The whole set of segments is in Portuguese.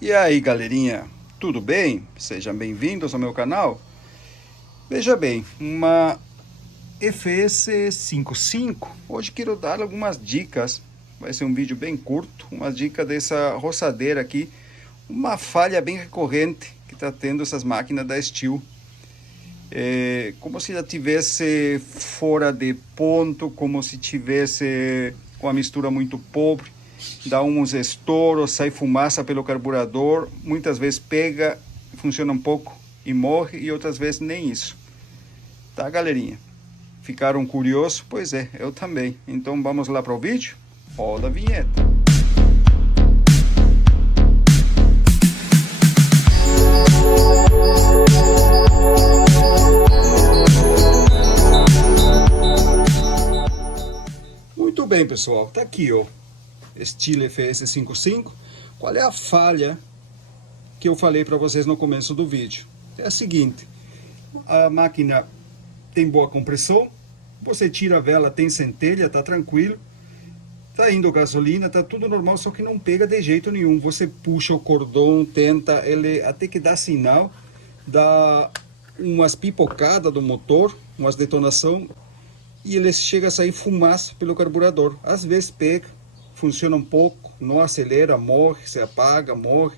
E aí, galerinha, tudo bem? Sejam bem-vindos ao meu canal. Veja bem, uma EFS 55. Hoje quero dar algumas dicas. Vai ser um vídeo bem curto, uma dica dessa roçadeira aqui. Uma falha bem recorrente que está tendo essas máquinas da Stihl. É como se ela tivesse fora de ponto, como se tivesse com a mistura muito pobre. Dá uns estouros, sai fumaça pelo carburador, muitas vezes pega, funciona um pouco e morre, e outras vezes nem isso. Tá, galerinha? Ficaram curiosos? Pois é, eu também. Então vamos lá para o vídeo? Roda a vinheta. Muito bem, pessoal, tá aqui, ó. Stihl EFS 55. Qual é a falha que eu falei para vocês no começo do vídeo? É a seguinte: a máquina tem boa compressão, você tira a vela, tem centelha, tá tranquilo, tá indo gasolina, tá tudo normal, só que não pega de jeito nenhum. Você puxa o cordão, tenta, ele até que dá sinal, dá umas pipocadas do motor, umas detonação, e ele chega a sair fumaça pelo carburador. Às vezes pega, funciona um pouco, não acelera, morre, se apaga, morre.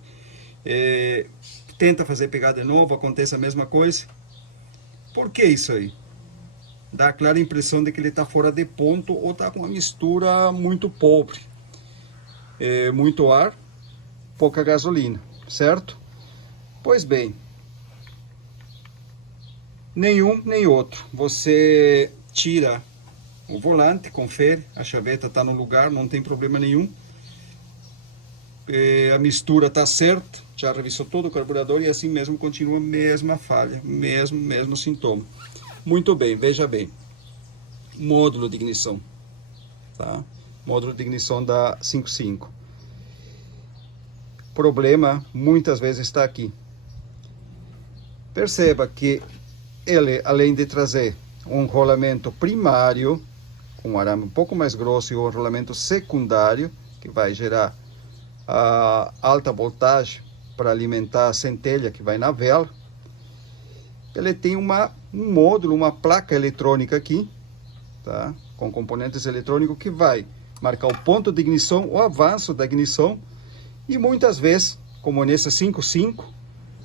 Tenta fazer pegar de novo, acontece a mesma coisa. Por que isso aí? Dá a clara impressão de que ele está fora de ponto ou está com uma mistura muito pobre. Muito ar, pouca gasolina, certo? Pois bem, nenhum nem outro. Você tira o volante, confere, a chaveta está no lugar, não tem problema nenhum. A mistura está certa, já revisou todo o carburador e assim mesmo continua a mesma falha, mesmo sintoma. Muito bem, veja bem. Módulo de ignição, tá? Módulo de ignição da 55. Problema muitas vezes está aqui. Perceba que ele, além de trazer um rolamento primário, com um arame um pouco mais grosso, e um rolamento secundário, que vai gerar a alta voltagem para alimentar a centelha que vai na vela, ele tem um módulo, uma placa eletrônica aqui, tá? Com componentes eletrônicos que vai marcar o ponto de ignição, o avanço da ignição, e muitas vezes, como nessa 55,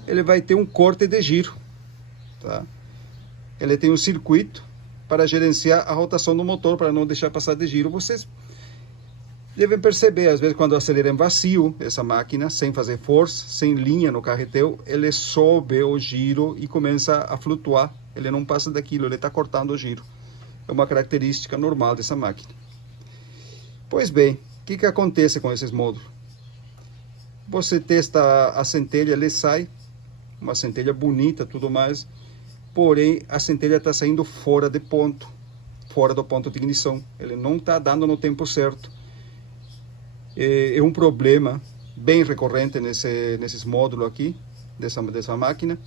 ele vai ter um corte de giro, tá? Ele tem um circuito para gerenciar a rotação do motor, para não deixar passar de giro. Vocês devem perceber, às vezes, quando acelera em vazio, essa máquina, sem fazer força, sem linha no carretel, ele sobe o giro e começa a flutuar. Ele não passa daquilo, ele está cortando o giro. É uma característica normal dessa máquina. Pois bem, o que acontece com esses módulos? Você testa a centelha, ele sai, uma centelha bonita, tudo mais, porém a centelha está saindo fora de ponto, fora do ponto de ignição. Ele não está dando no tempo certo. É um problema bem recorrente nesses módulos aqui, dessa máquina.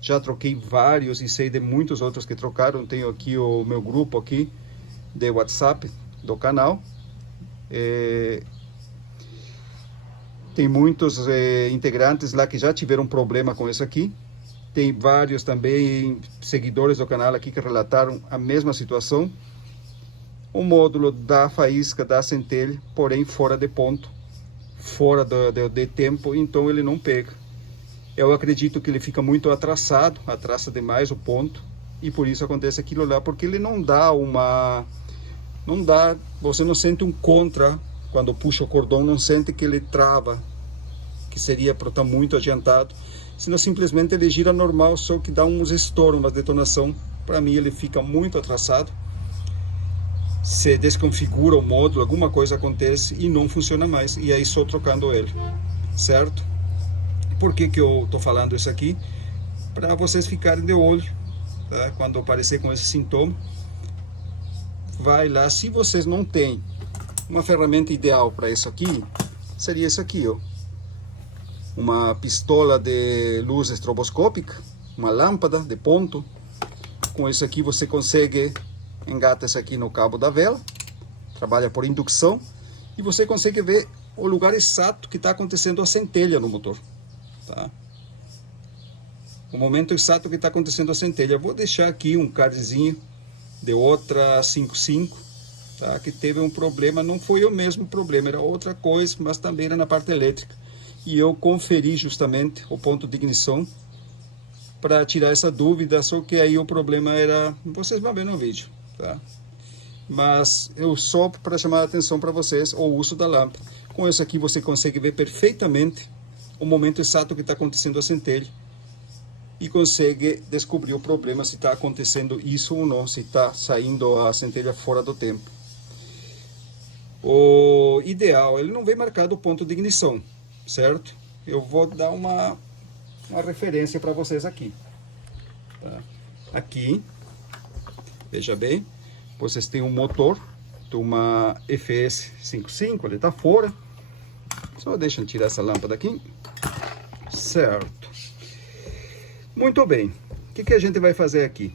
Já troquei vários e sei de muitos outros que trocaram. Tenho aqui o meu grupo aqui de WhatsApp do canal. Tem muitos integrantes lá que já tiveram problema com isso aqui. Tem vários também seguidores do canal aqui que relataram a mesma situação. O módulo da faísca, da centelha, porém fora de ponto, fora de tempo, então ele não pega. Eu acredito que ele fica muito atrasado, atrasa demais o ponto, e por isso acontece aquilo lá, porque ele não dá você não sente um contra, quando puxa o cordão, não sente que ele trava, que seria para estar muito adiantado, senão simplesmente ele gira normal, só que dá uns estouros, uma detonação. Para mim ele fica muito atrasado, se desconfigura o módulo, alguma coisa acontece e não funciona mais, e aí estou trocando ele, certo? Por que eu estou falando isso aqui? Para vocês ficarem de olho, tá? Quando aparecer com esse sintoma, vai lá. Se vocês não têm uma ferramenta ideal para isso aqui, seria isso aqui, ó. Uma pistola de luz estroboscópica, uma lâmpada de ponto. Com isso aqui você consegue engata isso aqui no cabo da vela, trabalha por indução, e você consegue ver o lugar exato que está acontecendo a centelha no motor. tá? O momento exato que está acontecendo a centelha. Vou deixar aqui um cardzinho de outra 55, tá? Que teve um problema, não foi o mesmo problema, era outra coisa, mas também era na parte elétrica. E eu conferi justamente o ponto de ignição para tirar essa dúvida, só que aí o problema era, vocês vão ver no vídeo, tá? Mas eu só para chamar a atenção para vocês o uso da lâmpada. Com isso aqui você consegue ver perfeitamente o momento exato que está acontecendo a centelha e consegue descobrir o problema, se está acontecendo isso ou não, se está saindo a centelha fora do tempo. O ideal, ele não vem marcado o ponto de ignição, certo? Eu vou dar uma referência para vocês aqui, tá? Aqui, veja bem, vocês têm um motor de uma FS 55, ele está fora. Só deixa eu tirar essa lâmpada aqui, certo? Muito bem, o que a gente vai fazer aqui?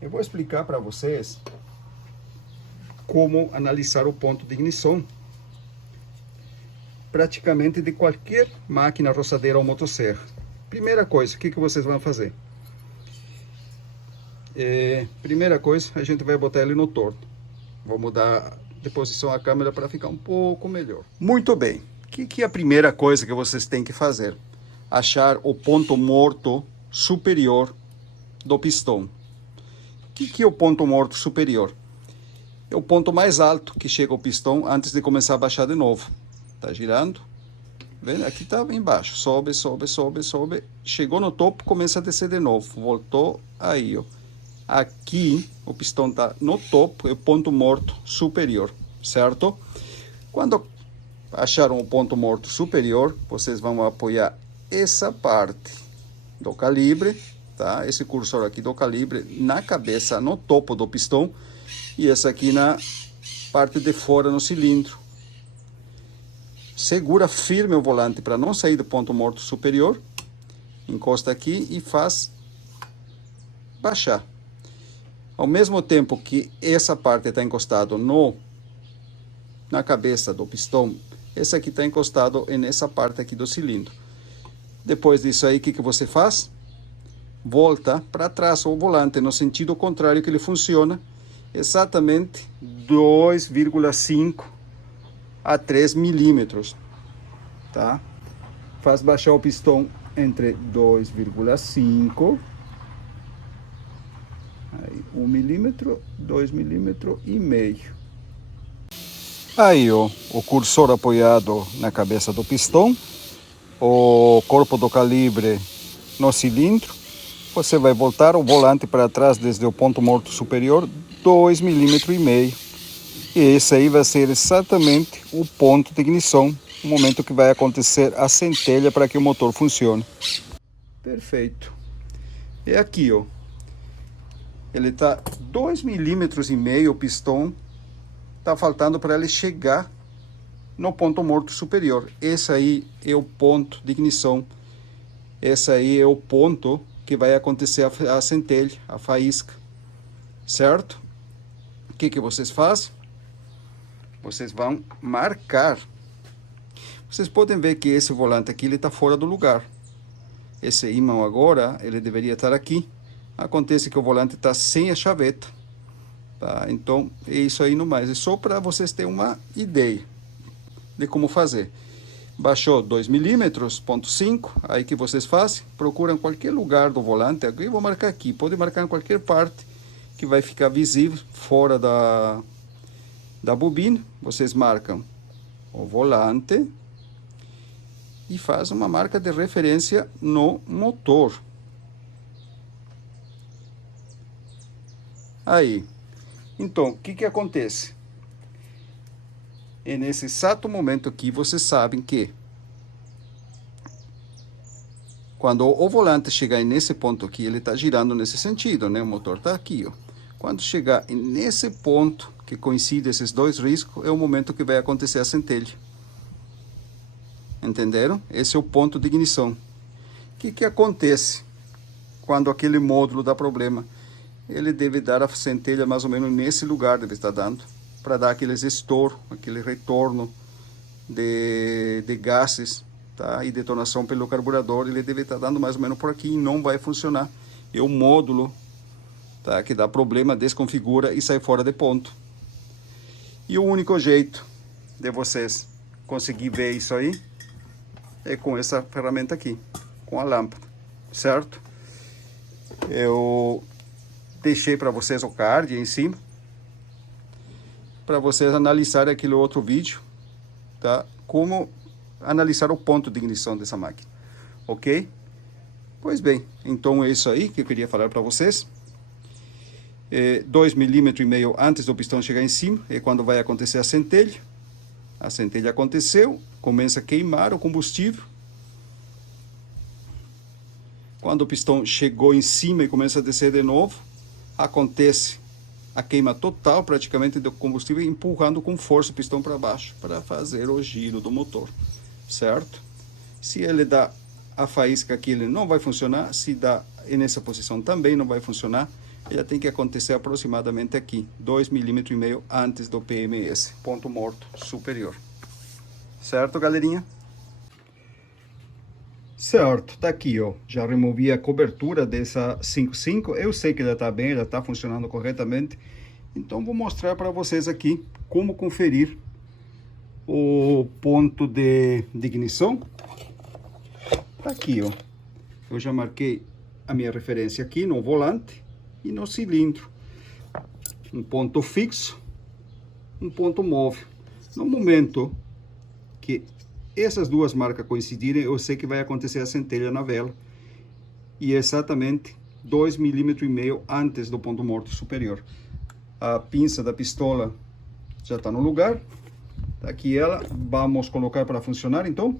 Eu vou explicar para vocês como analisar o ponto de ignição praticamente de qualquer máquina roçadeira ou motosserra. Primeira coisa, o que vocês vão fazer? Primeira coisa, a gente vai botar ele no torno. Vou mudar de posição a câmera para ficar um pouco melhor. Muito bem, o que é a primeira coisa que vocês têm que fazer? Achar o ponto morto superior do pistão. O que é o ponto morto superior? É o ponto mais alto que chega ao pistão antes de começar a baixar de novo. Tá girando, vendo? Aqui tá embaixo, sobe, sobe, sobe, sobe, chegou no topo, começa a descer de novo, voltou aí, ó. Aqui o pistão tá no topo, é o ponto morto superior, certo? Quando acharam o ponto morto superior, vocês vão apoiar essa parte do calibre, tá? Esse cursor aqui do calibre na cabeça, no topo do pistão, e essa aqui na parte de fora no cilindro. Segura firme o volante para não sair do ponto morto superior, encosta aqui e faz baixar. Ao mesmo tempo que essa parte está encostado na cabeça do pistão, esse aqui está encostado nessa parte aqui do cilindro. Depois disso aí, o que você faz? Volta para trás o volante no sentido contrário, que ele funciona exatamente 2,5 a 3 milímetros, tá? Faz baixar o pistão entre 2,5, 1 milímetro, 2 milímetros e meio. Aí, ó, o cursor apoiado na cabeça do pistão, o corpo do calibre no cilindro. Você vai voltar o volante para trás desde o ponto morto superior, 2,5 milímetros. E esse aí vai ser exatamente o ponto de ignição, o momento que vai acontecer a centelha para que o motor funcione. Perfeito. É aqui, ó. Ele tá 2,5 milímetros o pistão. Tá faltando para ele chegar no ponto morto superior. Esse aí é o ponto de ignição. Esse aí é o ponto que vai acontecer a centelha, a faísca. Certo? O que vocês fazem? Vocês vão marcar. Vocês podem ver que esse volante aqui, ele está fora do lugar. Esse ímã agora, ele deveria estar aqui. Acontece que o volante está sem a chaveta. Tá? Então, é isso aí no mais. É só para vocês terem uma ideia de como fazer. Baixou 2 milímetros, ponto 5. Aí que vocês fazem? Procuram qualquer lugar do volante. Eu vou marcar aqui. Pode marcar em qualquer parte que vai ficar visível fora da bobina. Vocês marcam o volante e faz uma marca de referência no motor. Aí, então, o que acontece? E nesse exato momento aqui, vocês sabem que quando o volante chegar nesse ponto aqui, ele está girando nesse sentido, né? O motor está aqui, ó. Quando chegar nesse ponto que coincide esses dois riscos, é o momento que vai acontecer a centelha. Entenderam? Esse é o ponto de ignição. O que acontece quando aquele módulo dá problema? Ele deve dar a centelha mais ou menos nesse lugar, deve estar dando, para dar aqueles estouros, aquele retorno de gases tá? E detonação pelo carburador, ele deve estar dando mais ou menos por aqui e não vai funcionar. E o módulo, tá, que dá problema, desconfigura e sai fora de ponto. E o único jeito de vocês conseguir ver isso aí é com essa ferramenta aqui, com a lâmpada, certo? Eu deixei para vocês o card aí em cima, para vocês analisarem aquele outro vídeo, tá? Como analisar o ponto de ignição dessa máquina, ok? Pois bem, então é isso aí que eu queria falar para vocês. 2,5 milímetros antes do pistão chegar em cima é quando vai acontecer a centelha. A centelha aconteceu, começa a queimar o combustível. Quando o pistão chegou em cima e começa a descer de novo, acontece a queima total praticamente do combustível, empurrando com força o pistão para baixo para fazer o giro do motor, certo? Se ele dá a faísca aqui, ele não vai funcionar. Se dá nessa posição também não vai funcionar. Ele tem que acontecer aproximadamente aqui, 2,5 milímetros antes do PMS, ponto morto superior. Certo, galerinha? Certo, tá aqui, ó. Já removi a cobertura dessa 5.5. Eu sei que ela tá bem, ela tá funcionando corretamente. Então vou mostrar para vocês aqui como conferir o ponto de ignição. Tá aqui, ó. Eu já marquei a minha referência aqui no volante e no cilindro. Um ponto fixo, um ponto móvel. No momento que essas duas marcas coincidirem, eu sei que vai acontecer a centelha na vela. E exatamente 2,5 milímetros antes do ponto morto superior. A pinça da pistola já está no lugar. Tá aqui ela. Vamos colocar para funcionar então.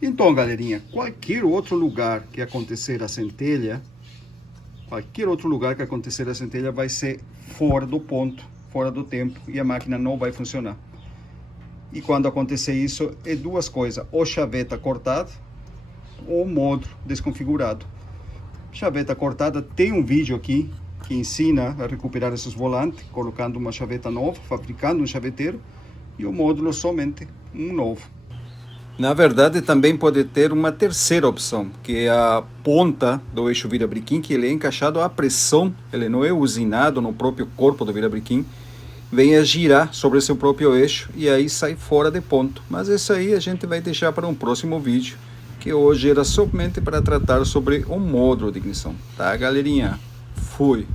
Então, galerinha, qualquer outro lugar que acontecer a centelha, vai ser fora do ponto, fora do tempo, e a máquina não vai funcionar. E quando acontecer isso, é duas coisas: ou chaveta cortada, ou módulo desconfigurado. Chaveta cortada, tem um vídeo aqui que ensina a recuperar esses volantes, colocando uma chaveta nova, fabricando um chaveteiro, e o módulo somente um novo. Na verdade, também pode ter uma terceira opção, que é a ponta do eixo virabrequim, que ele é encaixado à pressão, ele não é usinado no próprio corpo do virabrequim, vem a girar sobre seu próprio eixo e aí sai fora de ponto. Mas isso aí a gente vai deixar para um próximo vídeo, que hoje era somente para tratar sobre o módulo de ignição. Tá, galerinha? Fui!